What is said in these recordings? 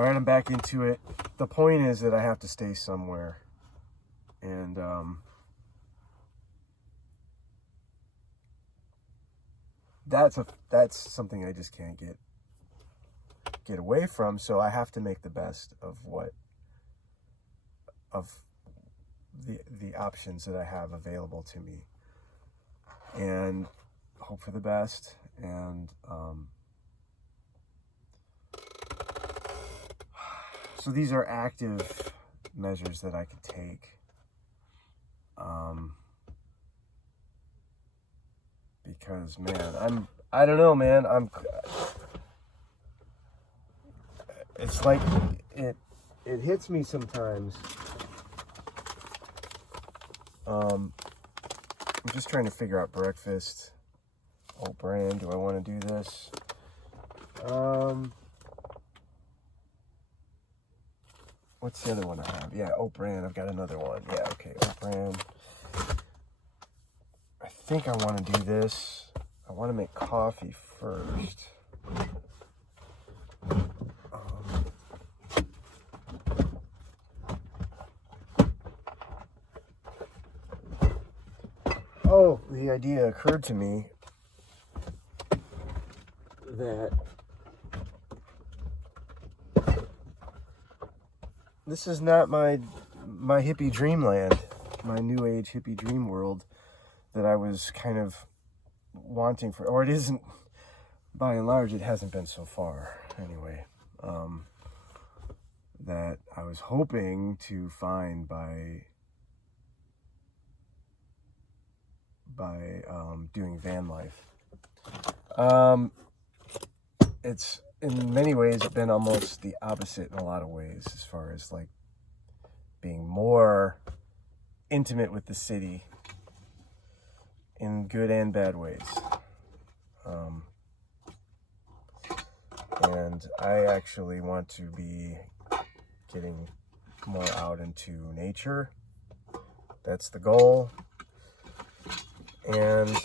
All right, I'm back into it. The point is that I have to stay somewhere. And that's something I just can't get away from. So I have to make the best of the options that I have available to me, and hope for the best. And so these are active measures that I could take. Because, man, I don't know, man. It's like it hits me sometimes. I'm just trying to figure out breakfast. Oat bran, do I want to do this? What's the other one I have? Yeah, oat bran. I've got another one. Yeah, okay, oat bran. I think I want to do this. I want to make coffee first. Oh, the idea occurred to me that this is not my hippie dreamland, my new age hippie dream world that I was kind of wanting for, or it isn't, by and large, it hasn't been so far anyway, that I was hoping to find by doing van life. It's in many ways been almost the opposite in a lot of ways, as far as like being more intimate with the city in good and bad ways. And I actually want to be getting more out into nature. That's the goal. And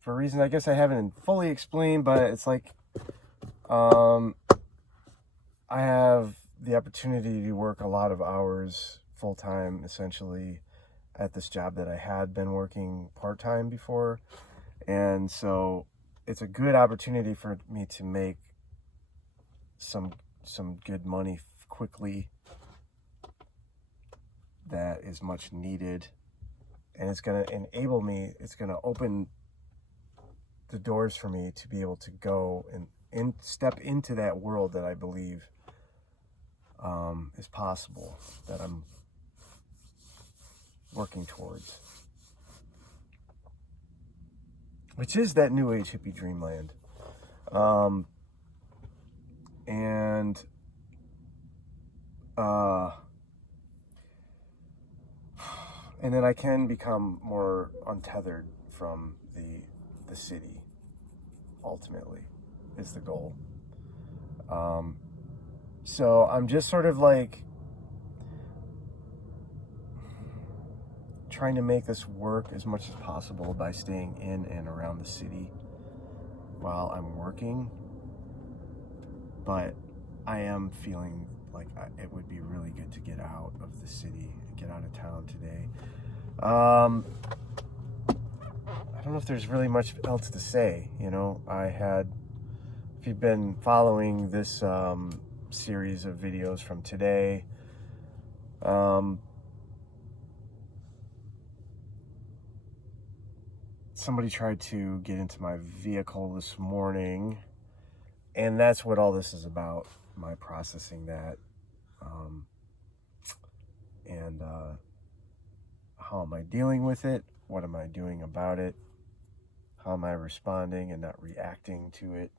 for a reason I guess I haven't fully explained, but it's like I have the opportunity to work a lot of hours full-time, essentially, at this job that I had been working part-time before. And so it's a good opportunity for me to make some good money quickly that is much needed, and it's going to enable me, it's going to open the doors for me to be able to go and step into that world that I believe is possible, that I'm working towards, which is that new age hippie dreamland. And then I can become more untethered from the city, ultimately, is the goal. So I'm just sort of like trying to make this work as much as possible by staying in and around the city while I'm working. But I am feeling like it would be really good to get out of the city, get out of town today. I don't know if there's really much else to say. You know, if you've been following this series of videos from today, somebody tried to get into my vehicle this morning, and that's what all this is about, my processing that, and how am I dealing with it? What am I doing about it? How am I responding and not reacting to it?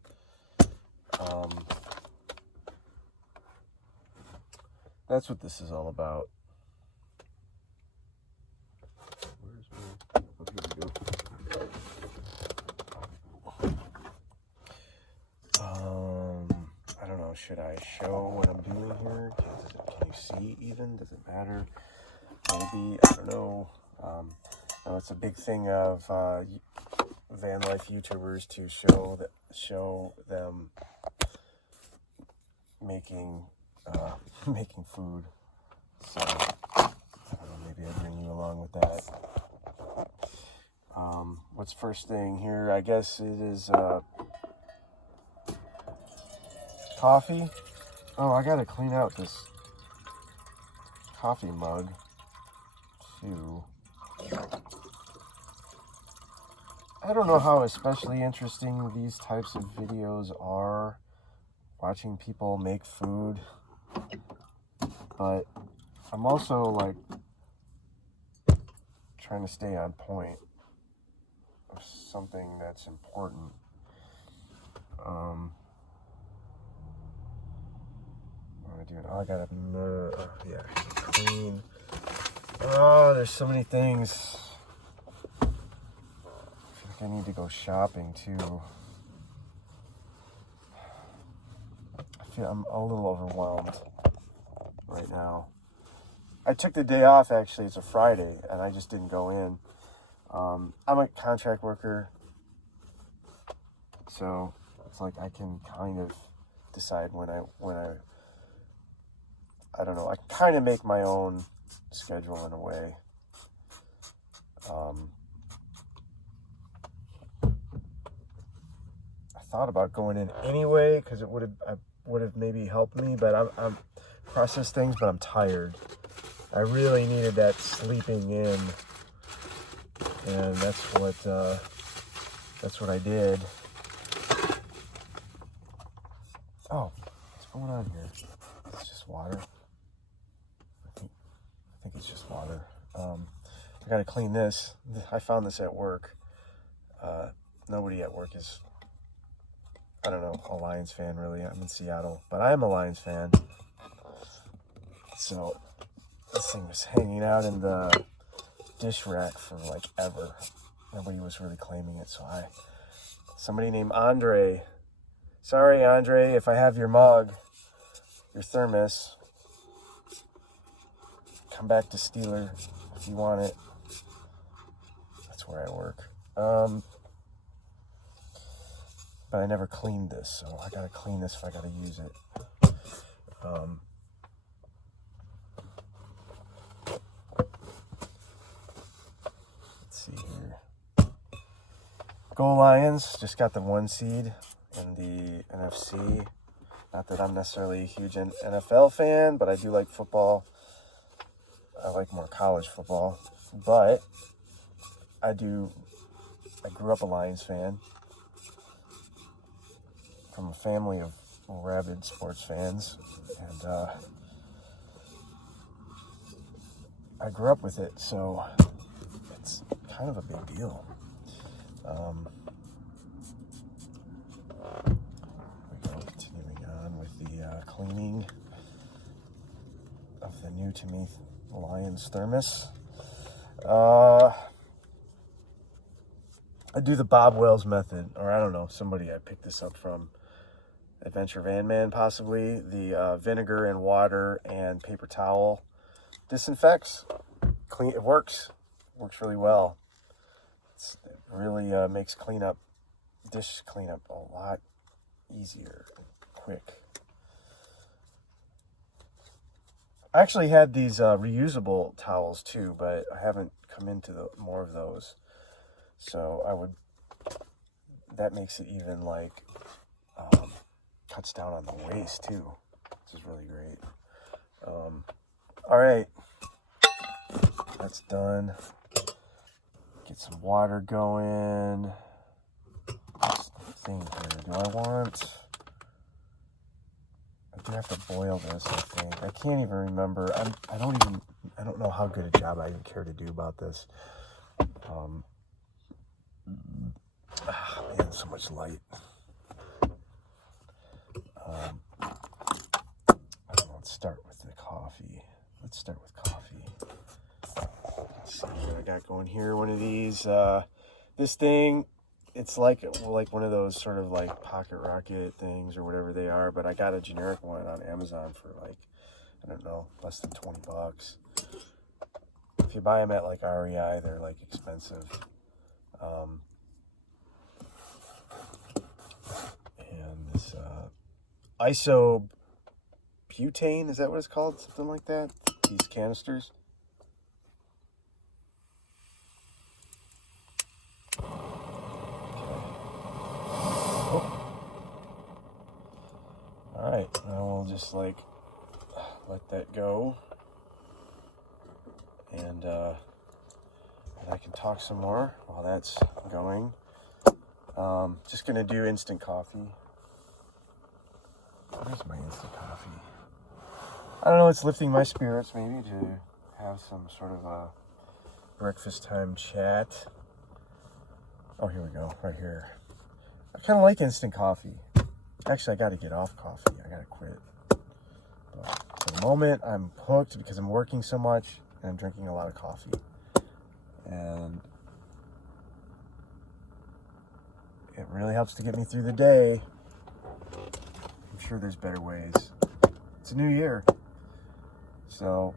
That's what this is all about. Where's my... Oh, here we go. I don't know. Should I show what I'm doing here? Can you see even? Does it matter? Maybe. I don't know. Now it's a big thing of van life YouTubers to show them making making food. So I don't know, maybe I'll bring you along with that. What's first thing here? I guess it is coffee. Oh, I gotta clean out this coffee mug too. I don't know how especially interesting these types of videos are, watching people make food, but I'm also like trying to stay on point of something that's important. What am I doing? Oh, I gotta clean. Oh, there's so many things. I feel like I need to go shopping too. I feel I'm a little overwhelmed right now. I took the day off, actually. It's a Friday, and I just didn't go in. I'm a contract worker, so it's like I can kind of decide when I don't know. I kind of make my own schedule in a way. I thought about going in anyway because I would have maybe helped me, but I'm process things, but I'm tired. I really needed that sleeping in, and that's what I did. Oh, what's going on here? It's just water. I think it's just water. I gotta clean this. I found this at work. Nobody at work is, I don't know, a Lions fan really. I'm in Seattle, but I am a Lions fan. So this thing was hanging out in the dish rack for like ever. Nobody was really claiming it, so somebody named Andre. Sorry, Andre, if I have your mug, your thermos, come back to Steeler if you want it. That's where I work. But I never cleaned this, so I gotta clean this if I gotta use it. Let's see here. Go Lions, just got the 1 seed in the NFC. Not that I'm necessarily a huge NFL fan, but I do like football. I like more college football, but I grew up a Lions fan from a family of rabid sports fans, and I grew up with it, so it's kind of a big deal. Continuing on with the cleaning of the new to me Lions thermos. I do the Bob Wells method, or I don't know, somebody I picked this up from, Adventure Van Man possibly. The vinegar and water and paper towel disinfects. Clean. It works really well. It really makes dish cleanup a lot easier and quick. I actually had these reusable towels too, but I haven't come into more of those. So that makes it even like, cuts down on the waste too. This is really great. All right, that's done. Get some water going. What's the thing here? I do have to boil this, I think. I can't even remember. I don't know how good a job I even care to do about this. Man, so much light. Let's start with the coffee. Let's see what I got going here. One of these. This thing, it's like one of those sort of like pocket rocket things or whatever they are, but I got a generic one on Amazon for like, I don't know, less than $20. If you buy them at like REI, they're like expensive. And this ISO butane, is that what it's called? Something like that? These canisters. Okay. Oh. Alright, now we'll just like let that go. And I can talk some more while that's going. Just gonna do instant coffee. Where's my instant coffee? I don't know, it's lifting my spirits maybe to have some sort of a breakfast time chat. Oh, here we go, right here. I kind of like instant coffee. Actually, I gotta get off coffee. I gotta quit. But for the moment, I'm hooked because I'm working so much and I'm drinking a lot of coffee. And it really helps to get me through the day. I'm sure there's better ways. It's a new year. So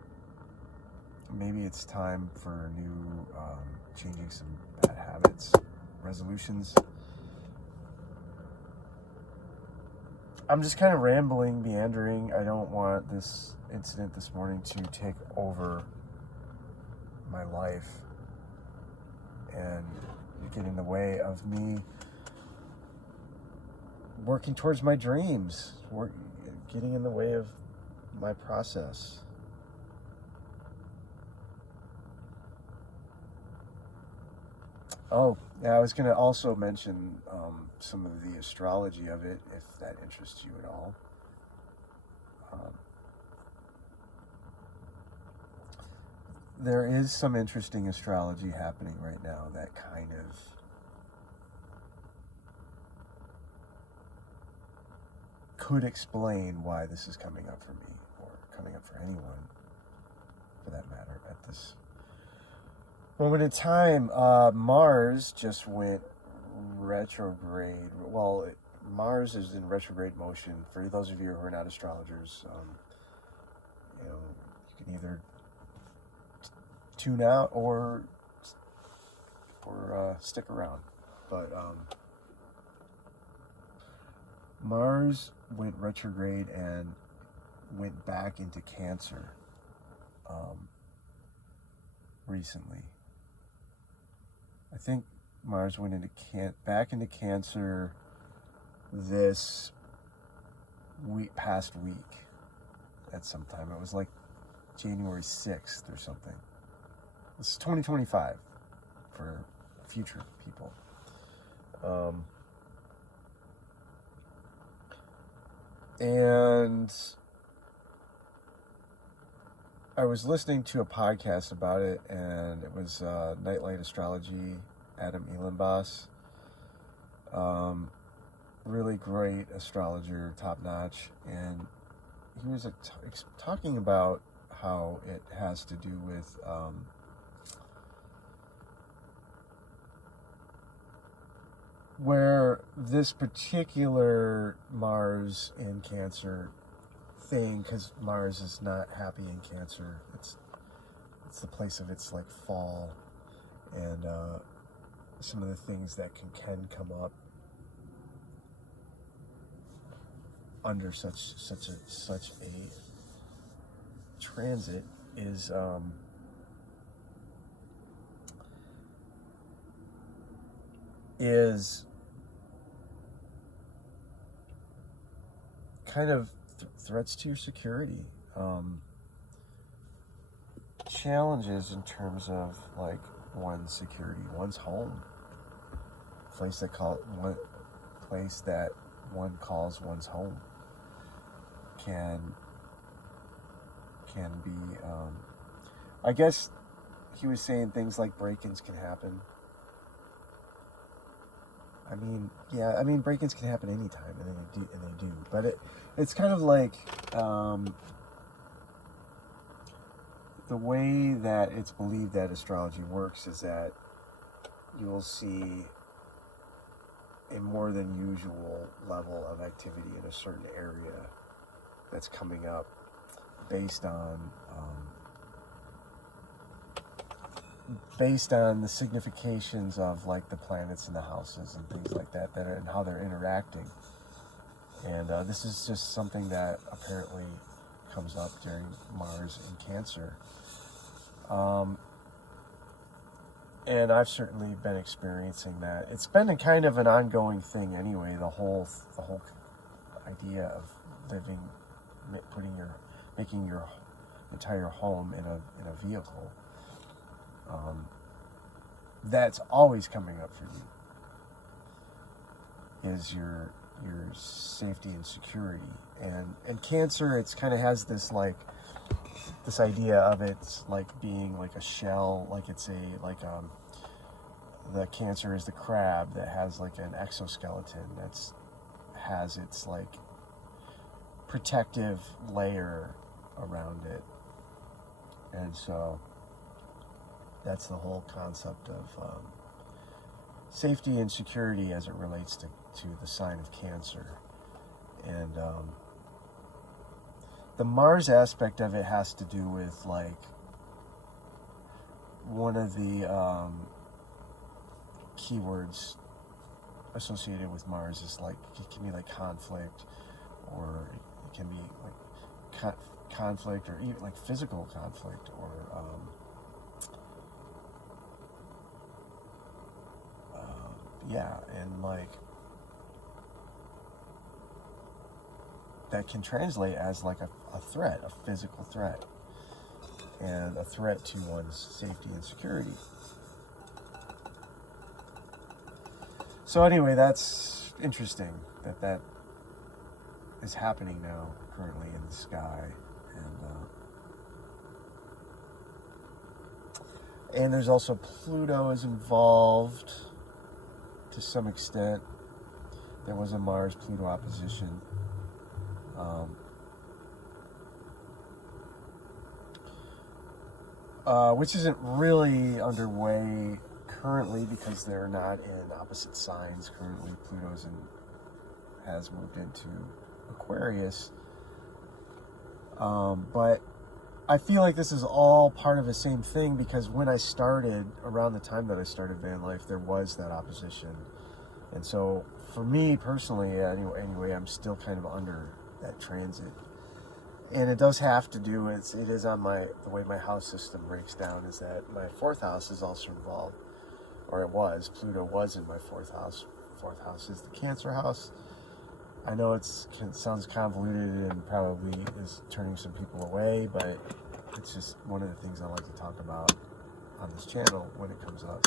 maybe it's time for new, changing some bad habits, resolutions. I'm just kind of rambling, meandering. I don't want this incident this morning to take over my life and get in the way of me working towards my dreams, getting in the way of my process. Oh, yeah, I was going to also mention some of the astrology of it, if that interests you at all. There is some interesting astrology happening right now that kind of could explain why this is coming up for me, or coming up for anyone, for that matter, at this moment in time. Mars just went retrograde. Well, Mars is in retrograde motion. For those of you who are not astrologers, you can either tune out or stick around. But Mars went retrograde and went back into Cancer recently. I think Mars went back into Cancer this past week at some time. It was like January 6th or something. This is 2025 for future people. And I was listening to a podcast about it, and it was Nightlight Astrology, Adam Elenbaas. Really great astrologer, top notch. And he was talking about how it has to do with where this particular Mars in Cancer thing, because Mars is not happy in Cancer. It's the place of its like fall, and some of the things that can come up under such a transit is kind of threats to your security, challenges in terms of like one's security, one's home, place that one calls one's home can be. I guess he was saying things like break-ins can happen. Break-ins can happen anytime, and they do. But it's kind of like the way that it's believed that astrology works is that you will see a more than usual level of activity in a certain area that's coming up based on the significations of like the planets and the houses and things like that and how they're interacting. And this is just something that apparently comes up during Mars and Cancer. And I've certainly been experiencing that. It's been a kind of an ongoing thing anyway, the whole idea of making your entire home in a vehicle. That's always coming up for you, is your safety and security. And Cancer, it's kind of has this this idea of it's like being like a shell, like it's the Cancer is the crab that has like an exoskeleton has its like protective layer around it. And so that's the whole concept of safety and security as it relates to the sign of Cancer. And the Mars aspect of it has to do with like one of the keywords associated with Mars is like, it can be like conflict, or it can be like conflict, or even like physical conflict, or and like that can translate as like a threat, a physical threat, and a threat to one's safety and security. So anyway, that's interesting that is happening now currently in the sky. And there's also Pluto is involved to some extent. There was a Mars-Pluto opposition. Which isn't really underway currently because they're not in opposite signs currently. Pluto's has moved into Aquarius. But I feel like this is all part of the same thing, because when I started, around the time that I started van life, there was that opposition. And so for me personally, anyway, I'm still kind of under that transit. And it does have to do, it is on the way my house system breaks down, is that my fourth house is also involved, or it was. Pluto was in my fourth house. Fourth house is the Cancer house. I know it sounds convoluted and probably is turning some people away, but it's just one of the things I like to talk about on this channel when it comes up.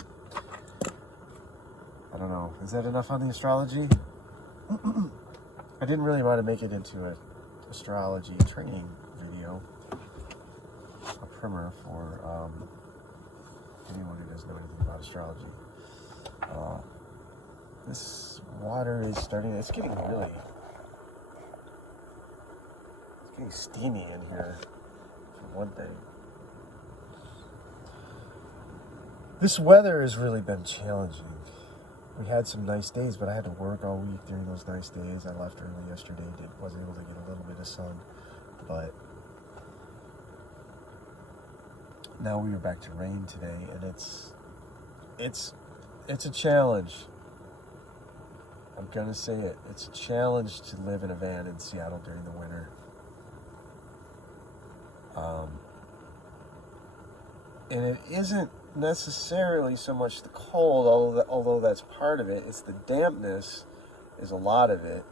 I don't know. Is that enough on the astrology? I didn't really want to make it into an astrology training video. A primer for anyone who doesn't know anything about astrology. This water is it's getting steamy in here, for one thing. This weather has really been challenging. We had some nice days, but I had to work all week during those nice days. I left early yesterday, was able to get a little bit of sun, but now we are back to rain today, and it's a challenge. I'm gonna say it. It's a challenge to live in a van in Seattle during the winter. And it isn't necessarily so much the cold, although that's part of it. It's the dampness is a lot of it.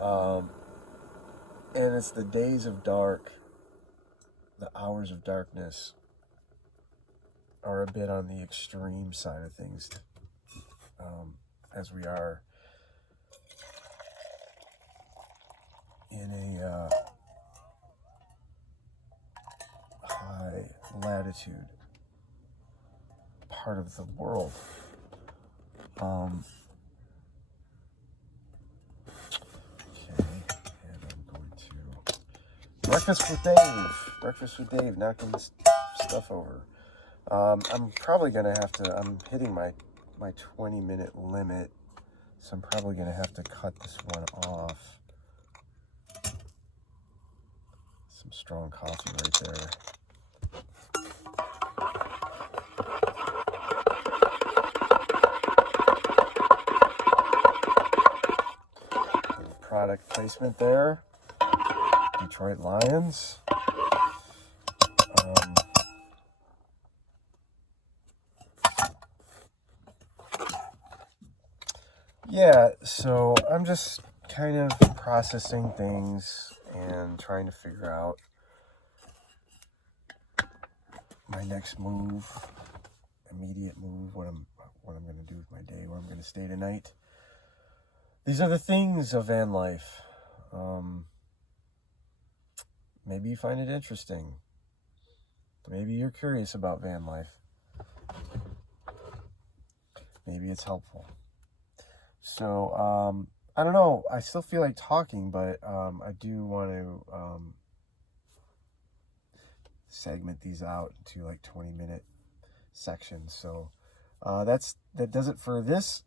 And it's the days of dark, the hours of darkness are a bit on the extreme side of things, as we are in a high latitude part of the world. Okay, and I'm going to breakfast with Dave, knocking stuff over. I'm probably gonna have to, I'm hitting my 20-minute limit, so I'm probably gonna have to cut this one off. Some strong coffee right there. Product placement there. Detroit Lions. Yeah, so I'm just kind of processing things and trying to figure out my next move, immediate move, what I'm going to do with my day, where I'm going to stay tonight. These are the things of van life. Maybe you find it interesting. Maybe you're curious about van life. Maybe it's helpful. So, I don't know. I still feel like talking, but I do want to segment these out into like 20-minute sections. So that does it for this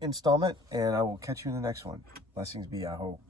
installment, and I will catch you in the next one. Blessings be, I hope.